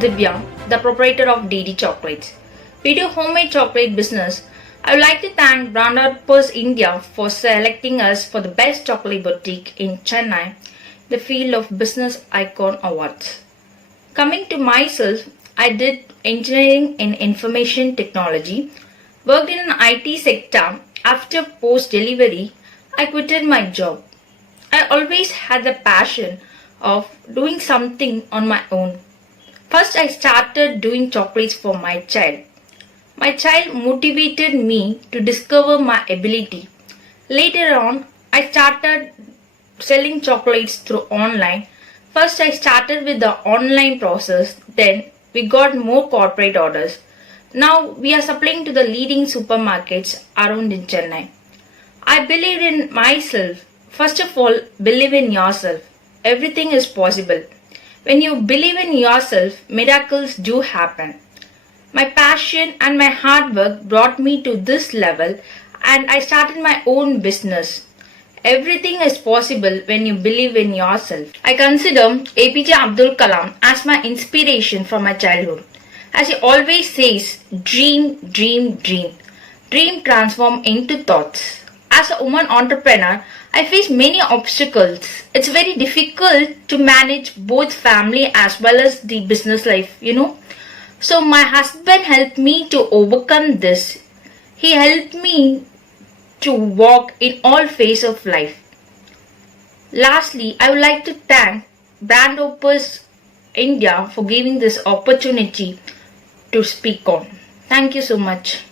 Divya, the proprietor of DD Chocolates. We do homemade chocolate business. I would like to thank Brand Outpost India for selecting us for the best chocolate boutique in Chennai, the field of Business Icon Awards. Coming to myself, I did engineering in information technology, worked in an IT sector. After post delivery, I quitted my job. I always had the passion of doing something on my own. First, I started doing chocolates for my child. My child motivated me to discover my ability. Later on, I started selling chocolates through online. First, I started with the online process, then we got more corporate orders. Now we are supplying to the leading supermarkets around in Chennai. I believe in myself. First of all, believe in yourself. Everything is possible. When you believe in yourself, miracles do happen. My passion and my hard work brought me to this level and I started my own business. Everything is possible when you believe in yourself. I consider APJ Abdul Kalam as my inspiration from my childhood. As he always says, dream, dream, dream. Dream transform into thoughts. As a woman entrepreneur, I face many obstacles. It's very difficult to manage both family as well as the business life. So my husband helped me to overcome this. He helped me to walk in all phases of life. Lastly, I would like to thank Brand Opus India for giving this opportunity to speak on. Thank you so much.